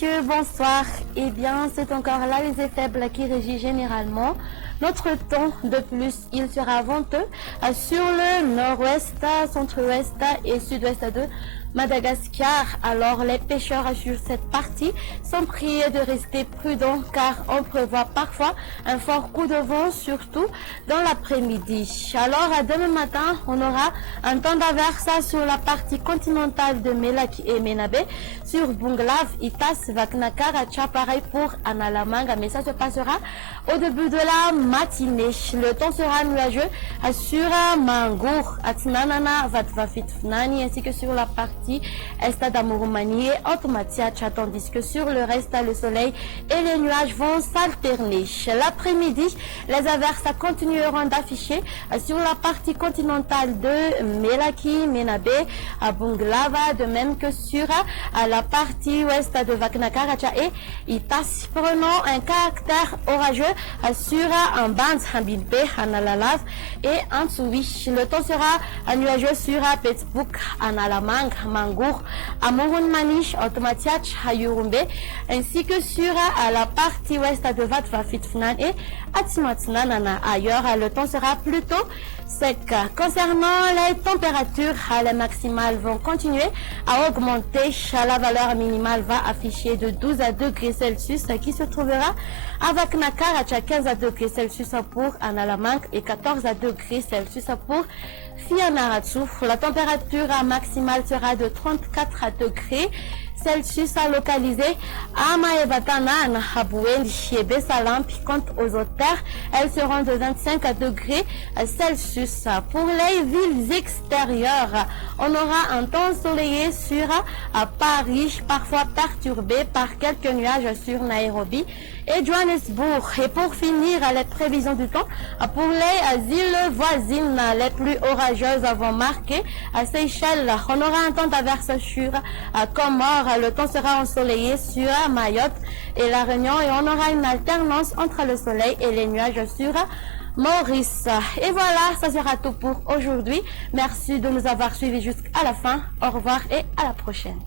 messieurs, bonsoir. Eh bien, c'est encore là les faibles qui régit généralement notre temps. De plus, il sera venteux sur le nord-ouest, centre-ouest et sud-ouest de Madagascar. Alors, les pêcheurs sur cette partie sont priés de rester prudents car on prévoit parfois un fort coup de vent, surtout dans l'après-midi. Alors, demain matin, on aura un temps d'averse sur la partie continentale de Melaky et Menabe, sur Bunglav, Itas, Vaknakar, pareil pour Analamanga, mais ça se passera au début de la matinée. Le temps sera nuageux sur Mangour, Atnanana, Vatvafitfnani, ainsi que sur la partie est d'Amurumani et Automatiacha, tandis que sur le reste, le soleil et les nuages vont s'alterner. L'après-midi, les averses continueront d'afficher sur la partie continentale de Melaky, Menabe, à Bunglava, de même que sur la partie ouest de Vaknakaracha et Itas, prenant un caractère orageux sur un band, Hambilbe, Analalav et Antsouwi. Le temps sera nuageux sur Petsbouk, Analamang, Mangour, Amurun Manish, Automatiach, Hayurumbe, ainsi que sur la partie ouest de Vatvafitfnan et Atimatnanana. Ailleurs, le temps sera plutôt sec. Concernant les températures, les maximales vont continuer à augmenter. La valeur minimale va afficher de 12 à degrés Celsius qui se trouvera à Vaknakar, à 15 degrés Celsius pour Analamang et 14 degrés Celsius pour Fianarantsou. La température maximale sera de 34 degrés Celsius localisé à Maevatanan, à Bouendi et Bessalampi. Quant aux hauteurs, elles seront de 25 degrés Celsius. Pour les villes extérieures, on aura un temps ensoleillé sur Paris, parfois perturbé par quelques nuages sur Nairobi et Johannesburg. Et pour finir, les prévisions du temps pour les îles voisines les plus orageuses vont marquer à Seychelles. On aura un temps d'averse sur Comores. Le temps sera ensoleillé sur Mayotte et La Réunion et on aura une alternance entre le soleil et les nuages sur Maurice. Et voilà, ça sera tout pour aujourd'hui. Merci de nous avoir suivis jusqu'à la fin. Au revoir et à la prochaine.